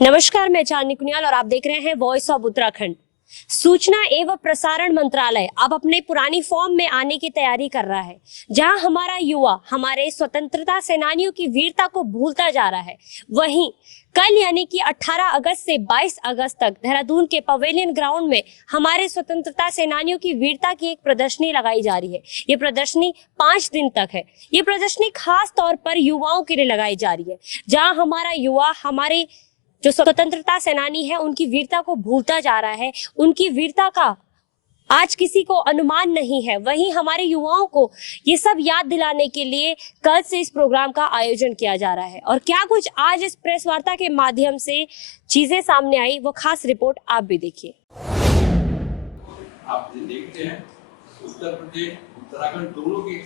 नमस्कार, मैं चांदनी कुनियाल और आप देख रहे हैं वॉइस ऑफ उत्तराखंड। सूचना एवं प्रसारण मंत्रालय अब अपने पुरानी फॉर्म में आने की तैयारी कर रहा है, जहां हमारा युवा हमारे स्वतंत्रता सेनानियों की वीरता को भूलता जा रहा है। वहीं कल यानी कि 18 अगस्त से 22 अगस्त तक देहरादून के पवेलियन ग्राउंड में हमारे स्वतंत्रता सेनानियों की वीरता की एक प्रदर्शनी लगाई जा रही है। ये प्रदर्शनी 5 दिन तक है। ये प्रदर्शनी खास तौर पर युवाओं के लिए लगाई जा रही है, जहाँ हमारा युवा हमारे जो स्वतंत्रता सेनानी है उनकी वीरता को भूलता जा रहा है। उनकी वीरता का आज किसी को अनुमान नहीं है। वहीं हमारे युवाओं को ये सब याद दिलाने के लिए कल से इस प्रोग्राम का आयोजन किया जा रहा है। और क्या कुछ आज इस प्रेस वार्ता के माध्यम से चीजें सामने आई, वो खास रिपोर्ट आप भी देखिए। आप देखते हैं उत्तर प्रदेश उत्तराखंड दोनों के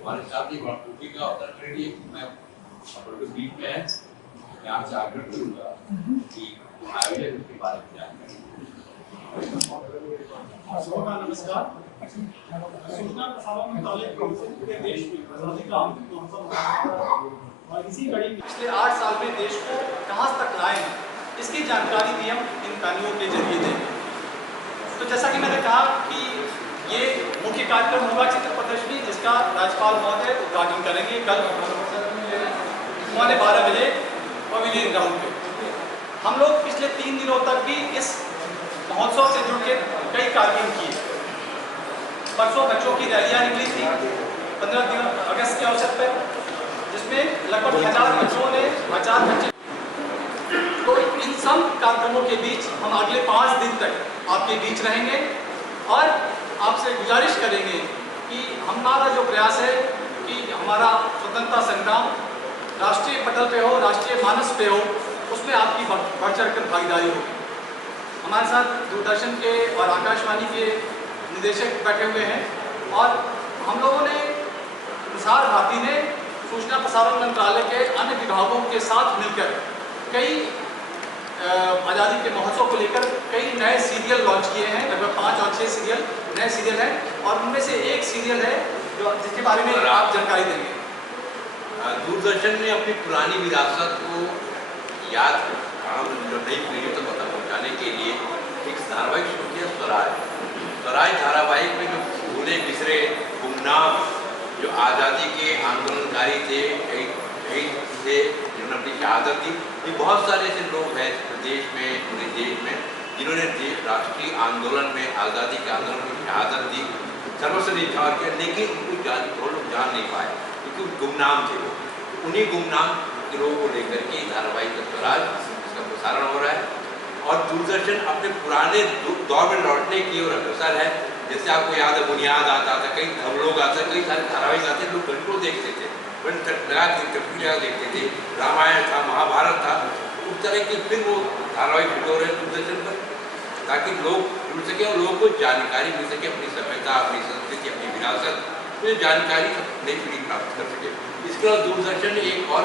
हमारे साथ ही वाल्मीकि का उत्तराखंड मैं बीच में है। मैं आपसे आग्रह करूंगा कि आयोजन के बारे में जानकारी। नमस्कार। सूचना प्रसारण मंत्रालय पूरे देश में आजादी का अमृत महोत्सव और इसी कड़ी में पिछले 8 साल में देश को कहां तक लाए हैं, इसकी जानकारी भी हम इन कहानियों के जरिए देंगे। तो जैसा कि मैंने कहा कि ये मुख्य कार्यक्रम होगा चित्र प्रदर्शनी, जिसका राज्यपाल महोदय उद्घाटन करेंगे कल 12:15 बजे पवेलियन ग्राउंड पे। हम लोग पिछले 3 दिनों तक भी इस महोत्सव से जुड़ के कई कार्यक्रम किए। परसों बच्चों की रैलियां निकली थी 15 अगस्त के अवसर पर, जिसमें लगभग 1000 बच्चों ने 1000 बच्चे। तो इन सब कार्यक्रमों के बीच हम अगले 5 दिन तक आपके बीच रहेंगे और आपसे गुजारिश करेंगे कि हमारा जो प्रयास है कि हमारा स्वतंत्रता संग्राम राष्ट्रीय पटल पे हो, राष्ट्रीय मानस पे हो, उसमें आपकी बढ़ चढ़कर भागीदारी होगी। हमारे साथ दूरदर्शन के और आकाशवाणी के निदेशक बैठे हुए हैं और हम लोगों ने प्रसार भारती ने सूचना प्रसारण मंत्रालय के अन्य विभागों के साथ मिलकर कई आज़ादी के महोत्सव को लेकर कई नए सीरियल लॉन्च किए हैं। लगभग 5 और 6 सीरियल नए सीरियल हैं और उनमें से एक सीरियल है जिसके बारे में आप जानकारी देंगे। दूरदर्शन ने अपनी पुरानी विरासत को याद जो नई पीढ़ी तक पता पहुँचाने के लिए एक धारावाहिक शुरू किया, स्वराज धारावाहिक में जो भूले बिसरे गुमनाम जो आज़ादी के आंदोलनकारी थे, कई थे जिन्होंने अपनी शहादत दी। ये बहुत सारे ऐसे लोग हैं प्रदेश में, पूरे देश में, जिन्होंने राष्ट्रीय आंदोलन में, आज़ादी के आंदोलन में शहादत दी, सर्वस्व न्यौछावर किया, लेकिन उनको लोग जान नहीं पाए क्योंकि गुमनाम थे वो। उन्हीं गुमनाम गिरोह को लेकर के धारावाहिक स्वराज इसका प्रसारण हो रहा है और दूरदर्शन अपने पुराने दौर में लौटने की ओर अग्रसर है। जैसे आपको याद है बुनियाद आता था, कई हम लोग आते, कई सारे धारावाहिक आते, लोग घंटों देखते थे, देखते थे, रामायण था, महाभारत था, उस तरह की फिर वो धारावाहिक भिगो रहे दूरदर्शन पर ताकि लोग जुड़ सके और लोगों को जानकारी मिल सके, अपनी सभ्यता, अपनी संस्कृति, अपनी विरासत, तो जानकारी नई पीढ़ी प्राप्त कर सके। इसके बाद दूरदर्शन ने एक और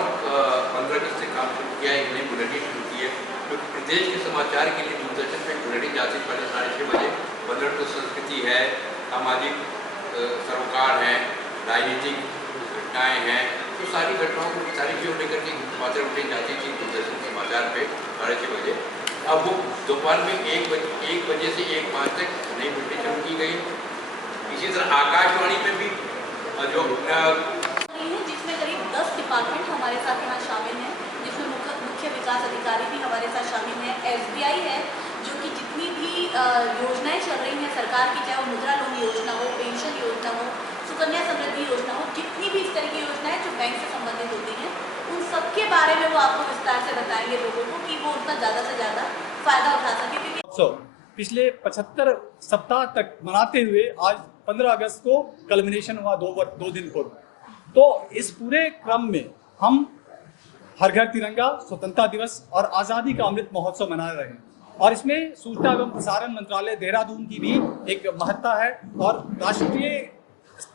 15 अगस्त से काम शुरू किया, एक नई बुलेटिन शुरू की है। तो प्रदेश के समाचार के लिए दूरदर्शन पर बुलेटिन जाती है पहले 6:30 बजे। 15 तो संस्कृति है, सामाजिक सरोकार है, राजनीतिक घटनाएँ हैं, तो सारी घटनाओं को सारी चीज़ों लेकर के समाचार बुलेटिन जाती थी दूरदर्शन समाचार पे 6:30 बजे। अब वो दोपहर में 1 बजे से 1:05 तक नई बुलेटिन शुरू की गई। इसी तरह आकाशवाणी में भी जो जिसमें करीब 10 डिपार्टमेंट हमारे साथ यहाँ शामिल हैं, जिसमें मुख्य विकास अधिकारी भी हमारे साथ शामिल हैं। SBI है जो कि जितनी भी योजनाएं चल रही हैं सरकार की, चाहे वो मुद्रा लोन योजना हो, पेंशन योजना हो, सुकन्या समृद्धि योजना हो, जितनी भी इस तरह की योजनाएं जो बैंक से संबंधित होती हैं, उन सब के बारे में वो आपको विस्तार से बताएंगे लोगों को कि वो उनका ज़्यादा से ज़्यादा फायदा उठा सके। क्योंकि पिछले 75 सप्ताह तक मनाते हुए आज 15 अगस्त को कल्मिनेशन हुआ 2 दिन पूर्व। तो इस पूरे क्रम में हम हर घर तिरंगा, स्वतंत्रता दिवस और आज़ादी का अमृत महोत्सव मना रहे हैं और इसमें सूचना एवं प्रसारण मंत्रालय देहरादून की भी एक महत्ता है और राष्ट्रीय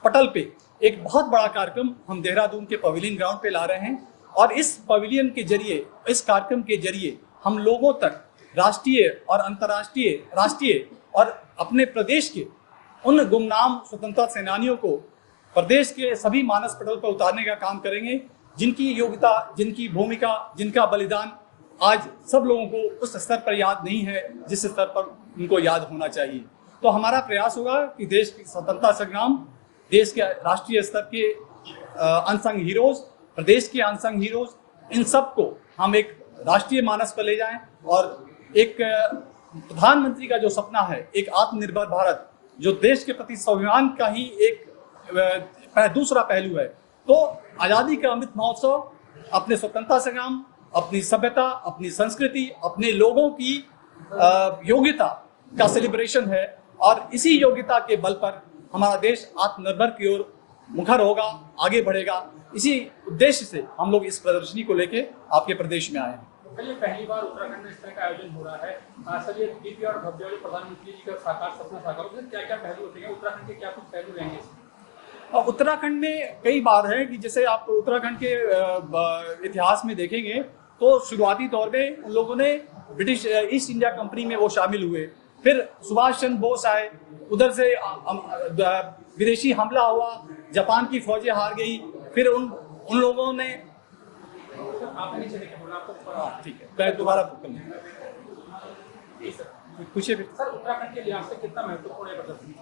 पटल पे एक बहुत बड़ा कार्यक्रम हम देहरादून के पवेलियन ग्राउंड पे ला रहे हैं और इस पवेलियन के जरिए, इस कार्यक्रम के जरिए हम लोगों तक राष्ट्रीय और अंतर्राष्ट्रीय, राष्ट्रीय और अपने प्रदेश के उन गुमनाम स्वतंत्रता सेनानियों को प्रदेश के सभी मानस पटल पर उतारने का काम करेंगे, जिनकी योग्यता, जिनकी भूमिका, जिनका बलिदान आज सब लोगों को उस स्तर पर याद नहीं है जिस स्तर पर उनको याद होना चाहिए। तो हमारा प्रयास होगा कि देश की स्वतंत्रता संग्राम, देश के राष्ट्रीय स्तर के अनसंग हीरोज, प्रदेश के अनसंग हीरोज, इन सब को हम एक राष्ट्रीय मानस पर ले जाएं और एक प्रधानमंत्री का जो सपना है, एक आत्मनिर्भर भारत, जो देश के प्रति स्वाभिमान का ही एक दूसरा पहलू है। तो आज़ादी का अमृत महोत्सव अपने स्वतंत्रता संग्राम, अपनी सभ्यता, अपनी संस्कृति, अपने लोगों की योग्यता का सेलिब्रेशन है और इसी योग्यता के बल पर हमारा देश आत्मनिर्भर की ओर मुखर होगा, आगे बढ़ेगा। इसी उद्देश्य से हम लोग इस प्रदर्शनी को लेके आपके प्रदेश में आए हैं। ये पहली बार उत्तराखंड में इस तरह का आयोजन हो रहा है। सर, ये दिव्य और भव्य प्रधानमंत्री जी का साकार सपना साकार हो, क्या क्या पहलू होते हैं उत्तराखंड के, क्या कुछ पहलू रहेंगे? उत्तराखंड में कई बार है कि जैसे आप उत्तराखंड के इतिहास में देखेंगे तो शुरुआती तौर पे उन लोगों ने ब्रिटिश ईस्ट इंडिया कंपनी में वो शामिल हुए, फिर सुभाष चंद्र बोस आए, उधर से विदेशी हमला हुआ, जापान की फौजें हार गई, फिर उन लोगों ने ठीक है, मैं दोबारा पूछिए। सर, उत्तराखंड के लिहाज से कितना महत्वपूर्ण है प्रदर्शनी?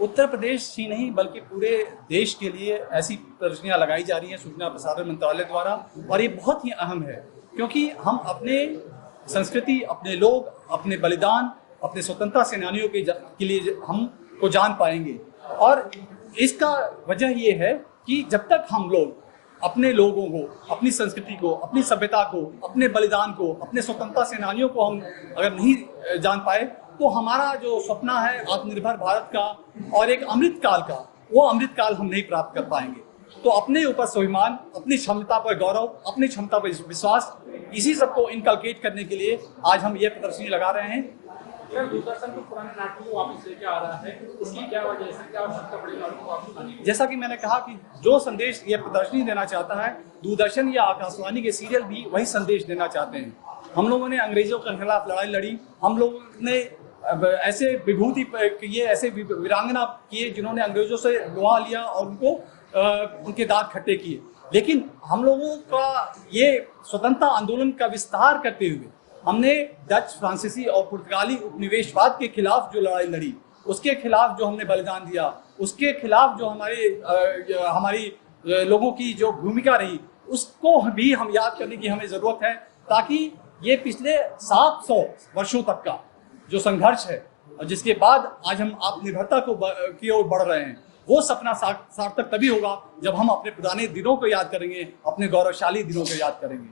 उत्तर प्रदेश ही नहीं बल्कि पूरे देश के लिए ऐसी प्रदर्शनियां लगाई जा रही हैं सूचना प्रसारण मंत्रालय द्वारा, और ये बहुत ही अहम है क्योंकि हम अपने संस्कृति, अपने लोग, अपने बलिदान, अपने स्वतंत्रता सेनानियों के लिए हम को जान पाएंगे। और इसका वजह ये है कि जब तक हम लोग अपने लोगों को, अपनी संस्कृति को, अपनी सभ्यता को, अपने बलिदान को, अपने स्वतंत्रता सेनानियों को हम अगर नहीं जान पाए तो हमारा जो सपना है आत्मनिर्भर भारत का और एक अमृत काल का, वो अमृत काल हम नहीं प्राप्त कर पाएंगे। तो अपने ऊपर स्वाभिमान, अपनी क्षमता पर गौरव, अपनी क्षमता पर विश्वास, इसी सबको इनकलकेट करने के लिए आज हम ये प्रदर्शनी लगा रहे हैं। दूरदर्शन को पुराने नाटकों को वापस लेके आ रहा है, इसकी क्या वजह है, क्या आवश्यकता पड़ेगी नाटकों को वापस लाने की? जैसा कि मैंने कहा कि जो संदेश ये प्रदर्शनी देना चाहता है, दूरदर्शन या आकाशवाणी के सीरियल भी वही संदेश देना चाहते हैं। हम लोगों ने अंग्रेजों के खिलाफ लड़ाई लड़ी, हम लोगों ने ऐसे विभूति किए, ऐसे वीरांगना किए जिन्होंने अंग्रेजों से लोहा लिया और उनको उनके दांत खट्टे किए। लेकिन हम लोगों का ये स्वतंत्रता आंदोलन का विस्तार करते हुए हमने डच, फ्रांसीसी और पुर्तगाली उपनिवेशवाद के खिलाफ जो लड़ाई लड़ी, उसके खिलाफ जो हमने बलिदान दिया, उसके खिलाफ जो हमारी लोगों की जो भूमिका रही, उसको भी हम याद करने की हमें ज़रूरत है, ताकि ये पिछले 700 वर्षों तक का जो संघर्ष है और जिसके बाद आज हम आत्मनिर्भरता की ओर बढ़ रहे हैं, वो सपना सार्थक तभी होगा जब हम अपने पुराने दिनों को याद करेंगे, अपने गौरवशाली दिनों को याद करेंगे।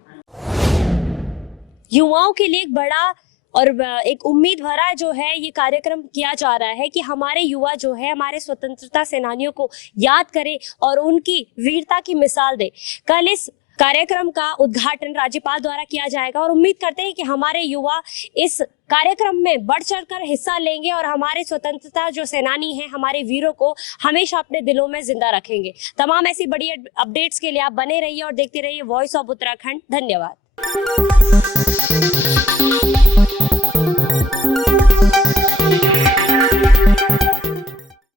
युवाओं के लिए एक बड़ा और एक उम्मीद भरा जो है ये कार्यक्रम किया जा रहा है कि हमारे युवा जो है हमारे स्वतंत्रता सेनानियों को याद करें और उनकी वीरता की मिसाल दे। कल इस कार्यक्रम का उद्घाटन राज्यपाल द्वारा किया जाएगा और उम्मीद करते हैं कि हमारे युवा इस कार्यक्रम में बढ़ चढ़कर हिस्सा लेंगे और हमारे स्वतंत्रता जो सेनानी हैं, हमारे वीरों को हमेशा अपने दिलों में जिंदा रखेंगे। तमाम ऐसी बड़ी अपडेट्स के लिए आप बने रहिए और देखते रहिए वॉइस ऑफ उत्तराखंड। धन्यवाद।